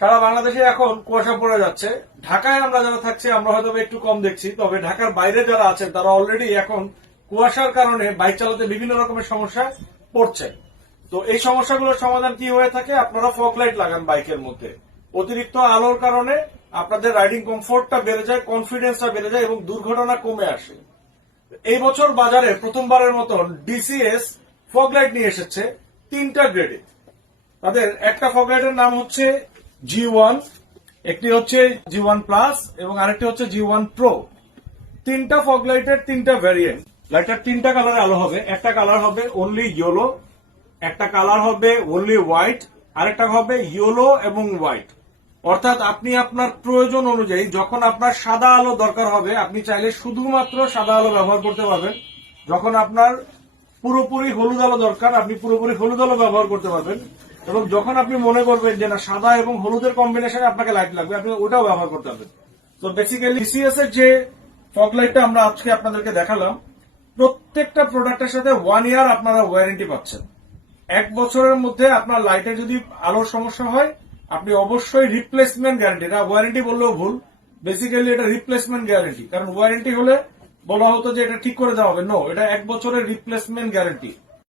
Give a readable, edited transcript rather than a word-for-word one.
সারা বাংলাদেশে এখন কুয়াশা পড়ে যাচ্ছে। ঢাকায় আমরা যারা থাকছি আমরা হয়তো একটু কম দেখছি, তবে ঢাকার বাইরে যারা আছেন তারা অলরেডি এখন কুয়াশার কারণে বাইক চালাতে বিভিন্ন রকমের সমস্যা পড়ছে। তো এই সমস্যাগুলোর সমাধান কি হয়ে থাকে? আপনারা ফগ লাইট লাগান বাইকের মধ্যে। অতিরিক্ত আলোর কারণে আপনাদের রাইডিং কমফোর্টটা বেড়ে যায়, কনফিডেন্সটা বেড়ে যায় এবং দুর্ঘটনা কমে আসে। এই বছর বাজারে প্রথমবারের মতন ডিসিএস ফগ লাইট নিয়ে এসেছে 3টা গ্রেডে। তাদের একটা ফগ লাইটের নাম হচ্ছে G1, একটি হচ্ছে G1 প্লাস এবং আরেকটি হচ্ছে G1 প্রো। 3টা ফগ লাইটের 3টা ভ্যারিয়েন্ট। লাইটার 3টা কালারে আলো হবে। একটা কালার হবে অনলি ইয়েলো, একটা কালার হবে অনলি হোয়াইট, আরেকটা হবে ইয়েলো এবং হোয়াইট। অর্থাৎ আপনি আপনার প্রয়োজন অনুযায়ী যখন আপনার সাদা আলো দরকার হবে আপনি চাইলে শুধুমাত্র সাদা আলো ব্যবহার করতে পারবেন। যখন আপনার পুরোপুরি হলুদ আলো দরকার আপনি পুরোপুরি হলুদ আলো ব্যবহার করতে পারবেন। এবং যখন আপনি মনে করবেন যে না সাদা এবং হলুদের কম্বিনেশনে আপনাকে লাইট লাগবে আপনি ওটাও ব্যবহার করতে পারবেন। তো বেসিক্যালি ডিসিএস এর যে ফগ লাইটটা আমরা আজকে আপনাদেরকে দেখালাম, প্রত্যেকটা প্রোডাক্টের সাথে 1 ইয়ার আপনারা ওয়ারেন্টি পাচ্ছেন। 1 বছরের মধ্যে আপনার লাইটে যদি আলোর সমস্যা হয় আপনি অবশ্যই রিপ্লেসমেন্ট গ্যারান্টি, এটা ওয়ারেন্টি বললেও ভুল, বেসিক্যালি এটা রিপ্লেসমেন্ট গ্যারান্টি। কারণ ওয়ারেন্টি হলে বলা হতো যে এটা ঠিক করে দেওয়া হবে, নো, এটা 1 বছরের রিপ্লেসমেন্ট গ্যারান্টি।